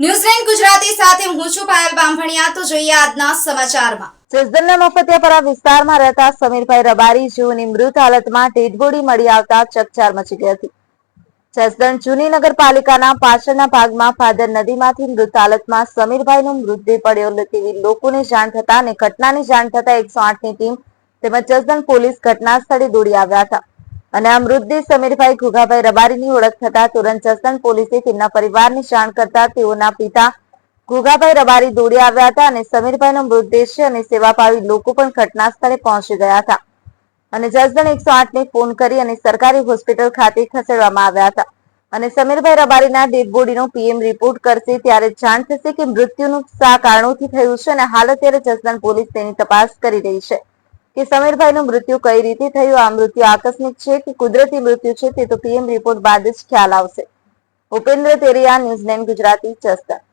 New Zealand Gujarati સાથે હું છું પાયલ બામભણિયા તો જોઈએ આજના સમાચારમાં. જસદણના મફતિયાપરા વિસ્તારમાં રહેતા સમીરભાઈ રબારી જૂની મૃત હાલતમાં ડેડ બોડી મળી આવતા ચકચાર મચી ગઈ હતી. જસદણ જૂની નગરપાલિકાના પાછળના ભાગમાં ફાદર નદીમાંથી મૃત હાલતમાં સમીરભાઈનો મૃતદેહ પડ્યો તેવી લોકોને જાણ થતા અને ઘટનાની જાણ થતા એકસો આઠની ટીમ તેમજ જસદણ પોલીસ ઘટના સ્થળે દોડી આવ્યા હતા. અને આ મૃતદેહ સમીરભાઈ ઘુઘાભાઈ રબારીની ઓળખ થતા તુરંત જસદણ પોલીસે તેમના પરિવારની જાણ કરતા તેઓના પિતા ઘુઘાભાઈ રબારી દોડી આવ્યા હતા અને સમીરભાઈનો મૃતદેહ છે અને સેવાભાવી લોકો પણ ઘટના સ્થળે પહોંચી ગયા હતા. અને જસદણ એકસો આઠને ફોન કરી અને સરકારી હોસ્પિટલ ખાતે ખસેડવામાં આવ્યા હતા. અને સમીરભાઈ રબારીના ડેડ બોડીનો પીએમ રિપોર્ટ કરશે ત્યારે જાણ થશે કે મૃત્યુનું શા કારણોથી થયું છે અને હાલ અત્યારે જસદણ પોલીસ તેની તપાસ કરી રહી છે. કે સમીરભાઈનું મૃત્યુ કઈ રીતે થયું? આ મૃત્યુ આકસ્મિક છે કે કુદરતી મૃત્યુ છે તે તો પીએમ રિપોર્ટ બાદ જ ખ્યાલ આવશે. ઉપેન્દ્ર તેરિયા ન્યૂઝલેન્ડ ગુજરાતી, જસદણ.